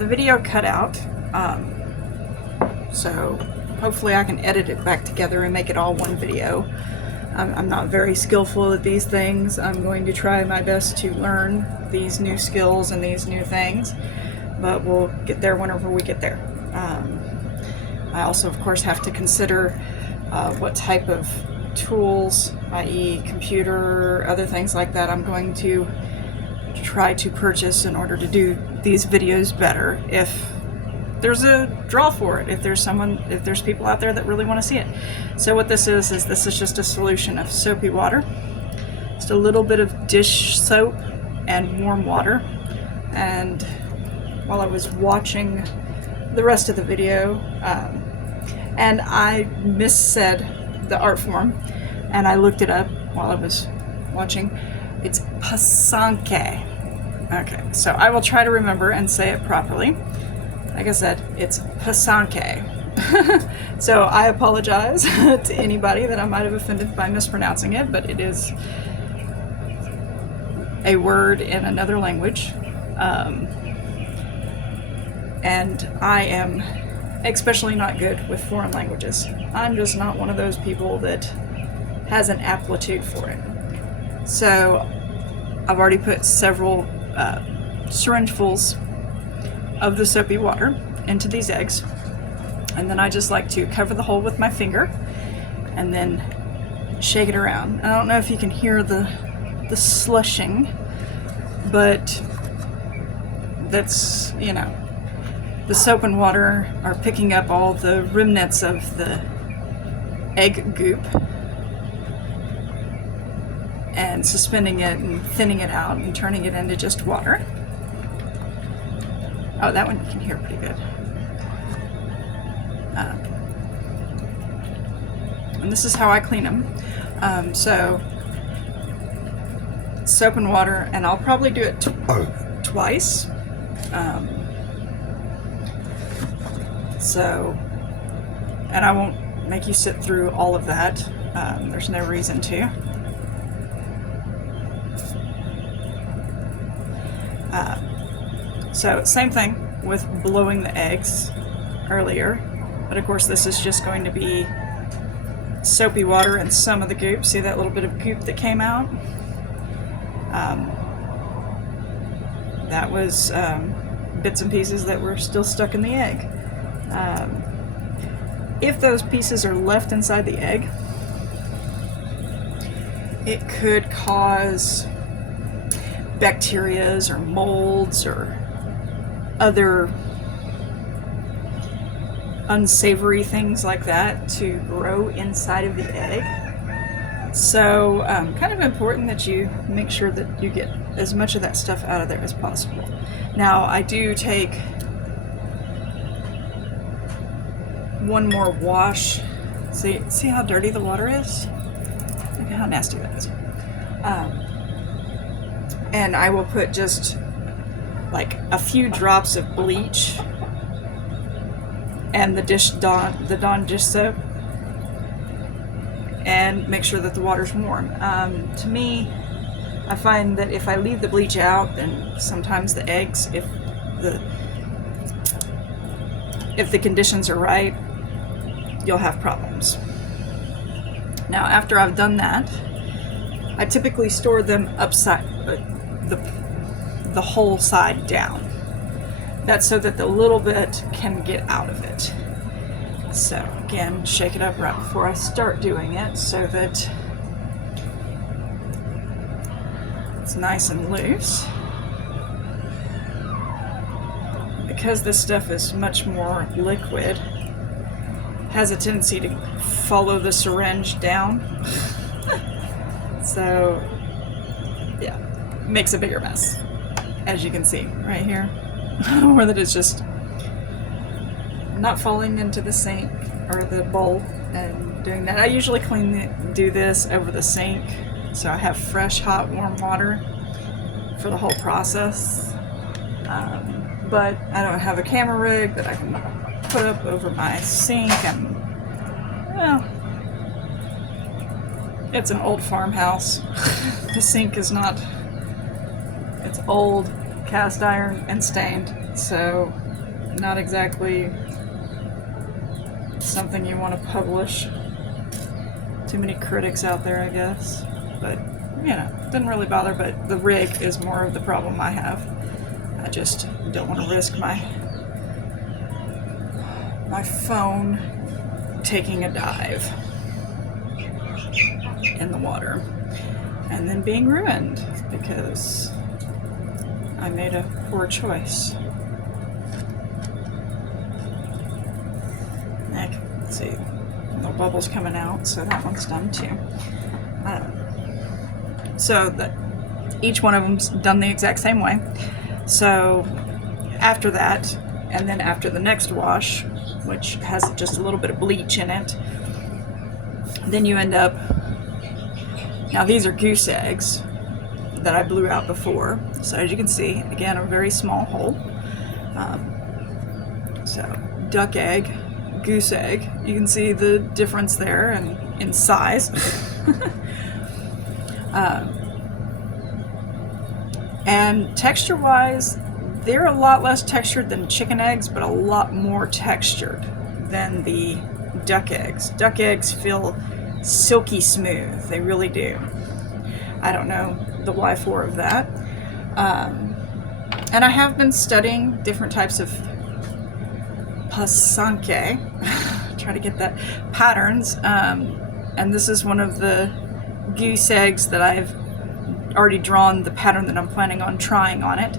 the video cut out, so hopefully I can edit it back together and make it all one video. I'm not very skillful at these things. I'm going to try my best to learn these new skills and these new things, but we'll get there whenever we get there. I also, of course, have to consider what type of tools, i.e. computer, other things like that, I'm going to try to purchase in order to do these videos better, if there's a draw for it, if there's people out there that really want to see it. So what this is this is just a solution of soapy water, just a little bit of dish soap and warm water. And while I was watching the rest of the video, and I missaid the art form, and I looked it up while I was watching. It's pysanky. Okay, so I will try to remember and say it properly. Like I said, it's pysanky. So I apologize to anybody that I might have offended by mispronouncing it, but it is a word in another language. And I am especially not good with foreign languages. I'm just not one of those people that has an aptitude for it. So I've already put several syringefuls of the soapy water into these eggs, and then I just like to cover the hole with my finger and then shake it around. I don't know if you can hear the slushing, but that's, you know, the soap and water are picking up all the remnants of the egg goop and suspending it and thinning it out and turning it into just water. Oh, that one you can hear pretty good. And this is how I clean them. So soap and water, and I'll probably do it twice. So, and I won't make you sit through all of that. There's no reason to. So same thing with blowing the eggs earlier, but of course this is just going to be soapy water and some of the goop. See that little bit of goop that came out? That was bits and pieces that were still stuck in the egg. If those pieces are left inside the egg, it could cause bacterias or molds or other unsavory things like that to grow inside of the egg. So kind of important that you make sure that you get as much of that stuff out of there as possible. Now I do take one more wash. See how dirty the water is? Look at how nasty that is. And I will put just like a few drops of bleach and the Dawn dish soap, and make sure that the water's warm. To me, I find that if I leave the bleach out, then sometimes the eggs, if the conditions are right, you'll have problems. Now, after I've done that, I typically store them upside, the whole side down. That's so that the little bit can get out of it. So again, shake it up right before I start doing it so that it's nice and loose. Because this stuff is much more liquid, has a tendency to follow the syringe down. So yeah, makes a bigger mess, as you can see right here, where that is just not falling into the sink or the bowl and doing that. I usually do this over the sink, so I have fresh, hot, warm water for the whole process. But I don't have a camera rig that I can put up over my sink, and well, it's an old farmhouse. The sink is not, it's old, cast iron, and stained, so not exactly something you want to publish. Too many critics out there, I guess, but you know, didn't really bother. But the rig is more of the problem I have. I just don't want to risk my phone taking a dive in the water and then being ruined because I made a poor choice. Let's see, no bubbles coming out, so that one's done too. So each one of them's done the exact same way. So after that, and then after the next wash, which has just a little bit of bleach in it, then you end up, now these are goose eggs that I blew out before. So as you can see, again, a very small hole. So duck egg, goose egg, you can see the difference there and in size. And texture wise, they're a lot less textured than chicken eggs, but a lot more textured than the duck eggs. Duck eggs feel silky smooth, they really do. I don't know the why for of that. And I have been studying different types of pysanky, try to get that, patterns, and this is one of the goose eggs that I've already drawn the pattern that I'm planning on trying on it.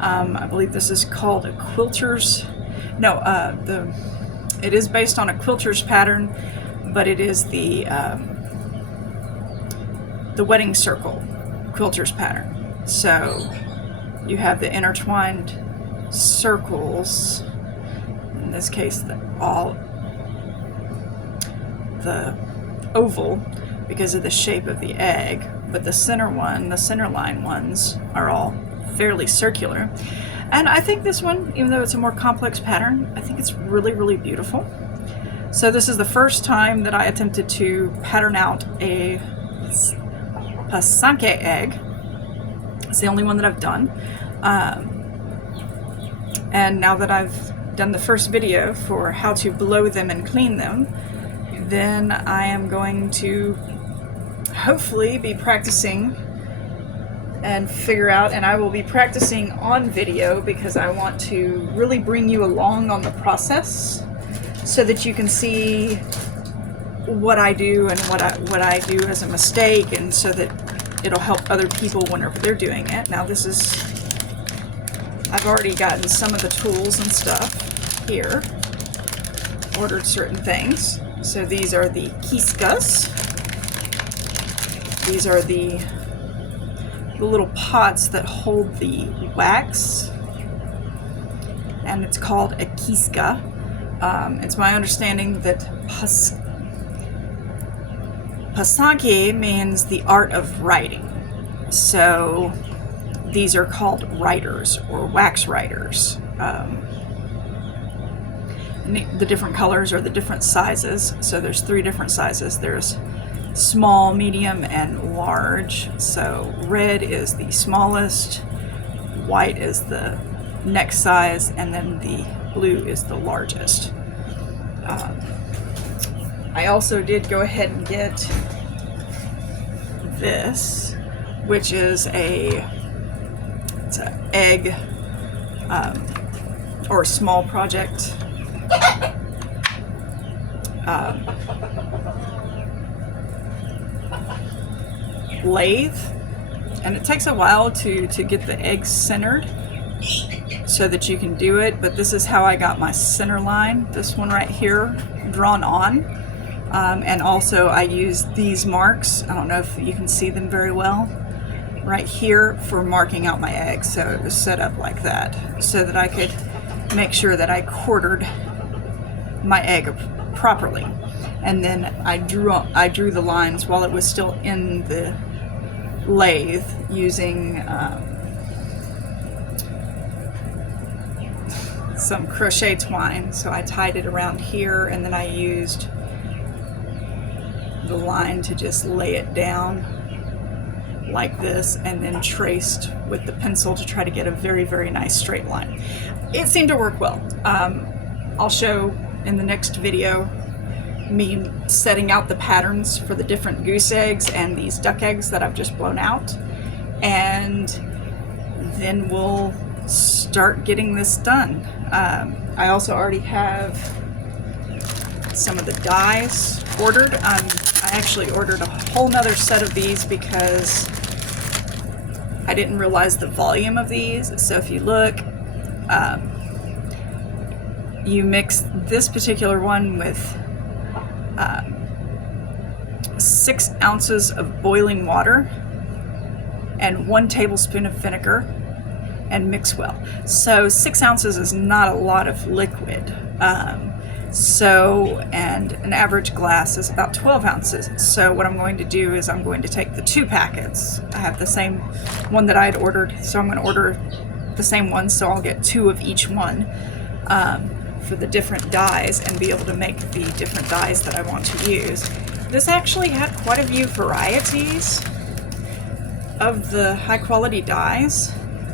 I believe this is called a quilter's, no, it is based on a quilter's pattern, but it is the wedding circle quilter's pattern. So you have the intertwined circles, in this case the oval because of the shape of the egg, but the center line ones are all fairly circular. And I think this one, even though it's a more complex pattern, I think it's really, really beautiful. So this is the first time that I attempted to pattern out a pysanky egg. It's the only one that I've done. And now that I've done the first video for how to blow them and clean them, then I am going to hopefully be practicing and figure out, and I will be practicing on video because I want to really bring you along on the process so that you can see what I do and what I do as a mistake, and so that it'll help other people whenever they're doing it. Now this is, I've already gotten some of the tools and stuff here, ordered certain things. So these are the kiskas. These are the little pots that hold the wax, and it's called a kiska. It's my understanding that pysanky means the art of writing. So these are called writers or wax writers. The different colors are the different sizes. So there's 3 different sizes. There's small, medium, and large. So red is the smallest, white is the next size, and then the blue is the largest. I also did go ahead and get this, which is it's an egg or a small project lathe, and it takes a while to get the eggs centered so that you can do it, but this is how I got my center line, this one right here, drawn on. And also I used these marks, I don't know if you can see them very well, right here for marking out my eggs. So it was set up like that so that I could make sure that I quartered my egg properly. And then I drew the lines while it was still in the lathe using some crochet twine. So I tied it around here, and then I used the line to just lay it down like this and then traced with the pencil to try to get a very, very nice straight line. It seemed to work well. I'll show in the next video me setting out the patterns for the different goose eggs and these duck eggs that I've just blown out, and then we'll start getting this done. I also already have some of the dies ordered. I actually ordered a whole nother set of these because I didn't realize the volume of these. So if you look, you mix this particular one with 6 ounces of boiling water and 1 tablespoon of vinegar and mix well. So 6 ounces is not a lot of liquid. And an average glass is about 12 ounces. So what I'm going to do is I'm going to take the 2 packets. I have the same one that I had ordered, so I'm going to order the same one, so I'll get 2 of each one for the different dyes and be able to make the different dyes that I want to use. This actually had quite a few varieties of the high quality dyes.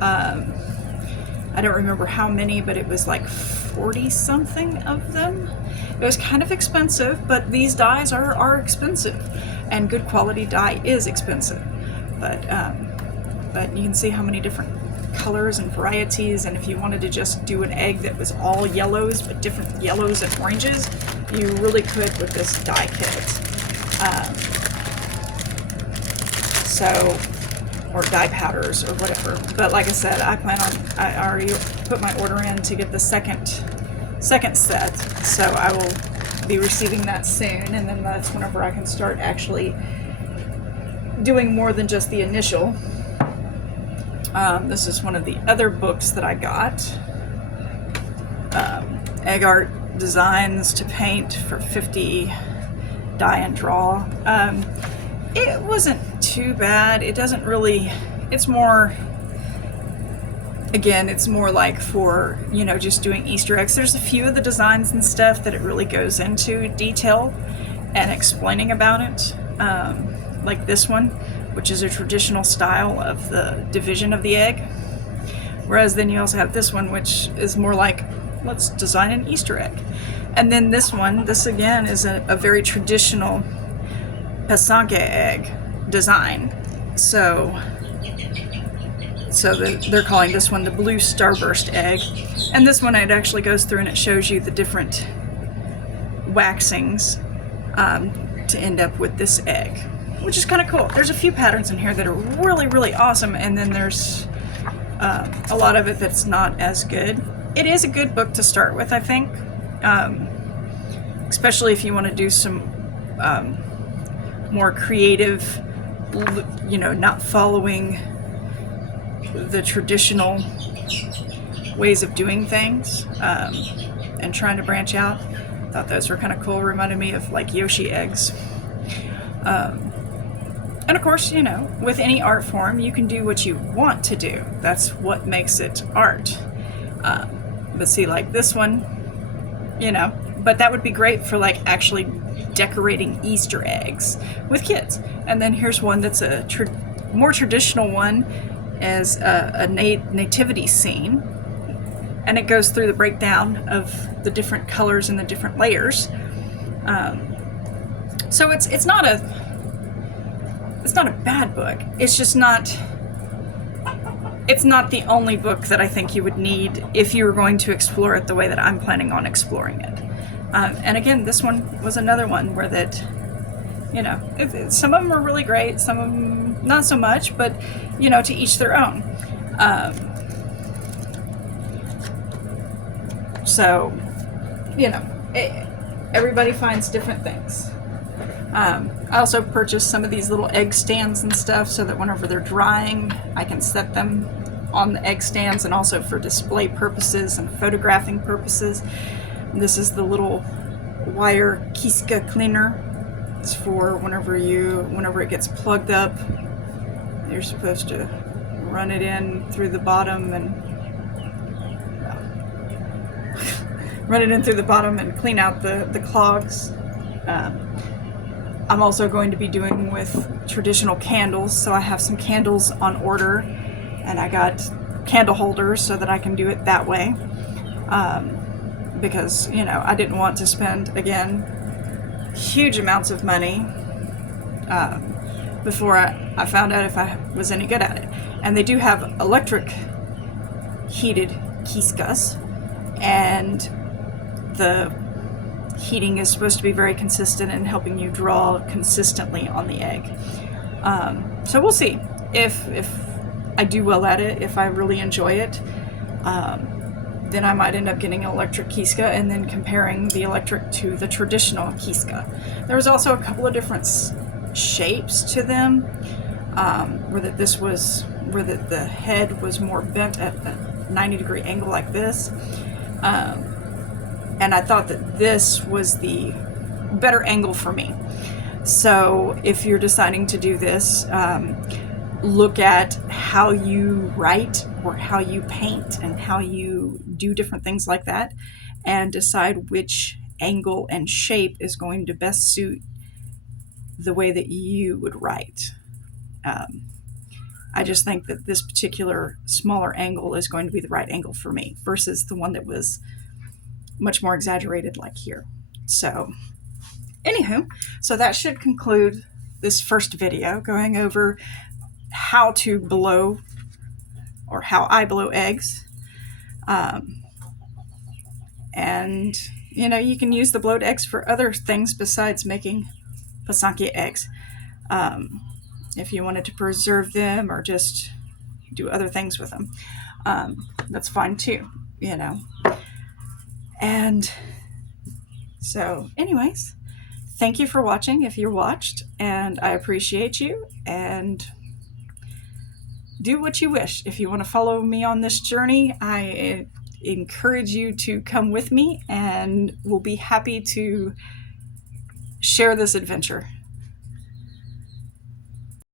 I don't remember how many, but it was like 40 something of them. It was kind of expensive, but these dyes are expensive, and good quality dye is expensive. But you can see how many different colors and varieties, and if you wanted to just do an egg that was all yellows, but different yellows and oranges, you really could with this dye kit. Or dye powders or whatever. But like I said, I already put my order in to get the second set, so I will be receiving that soon, and then that's whenever I can start actually doing more than just the initial. This is one of the other books that I got. Egg Art Designs to Paint for 50 Die and Draw. It wasn't too bad. It doesn't really, it's more like for, just doing Easter eggs. There's a few of the designs and stuff that it really goes into detail and explaining about it. Like this one, which is a traditional style of the division of the egg. Whereas then you also have this one, which is more like, let's design an Easter egg. And then this one, this again is a very traditional pysanky egg design. So they're calling this one the blue starburst egg. And this one, it actually goes through and it shows you the different waxings to end up with this egg, which is kind of cool. There's a few patterns in here that are really, really awesome, and then there's a lot of it that's not as good. It is a good book to start with, I think, especially if you want to do some more creative, not following the traditional ways of doing things, and trying to branch out. Thought those were kind of cool. Reminded me of like Yoshi eggs. And of course, with any art form, you can do what you want to do. That's what makes it art. But see, like this one, but that would be great for like actually decorating Easter eggs with kids. And then here's one that's a more traditional one, as a nativity scene, and it goes through the breakdown of the different colors and the different layers. So it's not a bad book. It's just not. It's not the only book that I think you would need if you were going to explore it the way that I'm planning on exploring it. And again, this one was another one where that, some of them are really great, some of them not so much, but, to each their own. Everybody finds different things. I also purchased some of these little egg stands and stuff so that whenever they're drying, I can set them on the egg stands, and also for display purposes and photographing purposes. This is the little wire kiska cleaner. It's for whenever it gets plugged up, you're supposed to run it in through the bottom and clean out the clogs. I'm also going to be doing with traditional candles. So I have some candles on order, and I got candle holders so that I can do it that way. Because, you know, I didn't want to spend, again, huge amounts of money before I found out if I was any good at it. And they do have electric heated kiskas, and the heating is supposed to be very consistent and helping you draw consistently on the egg. So we'll see if I do well at it, if I really enjoy it. Then I might end up getting an electric kiska and then comparing the electric to the traditional kiska. There was also a couple of different shapes to them, where the head was more bent at a 90-degree angle like this. And I thought that this was the better angle for me. So if you're deciding to do this, look at how you write or how you paint and how you do different things like that, and decide which angle and shape is going to best suit the way that you would write. I just think that this particular smaller angle is going to be the right angle for me versus the one that was much more exaggerated like here. So anywho, so that should conclude this first video going over how to blow, or how I blow eggs. And you know, you can use the blowed eggs for other things besides making pysanky eggs. If you wanted to preserve them or just do other things with them, that's fine too, you know. And so anyways, thank you for watching if you watched, and I appreciate you, and do what you wish. If you want to follow me on this journey, I encourage you to come with me, and we'll be happy to share this adventure.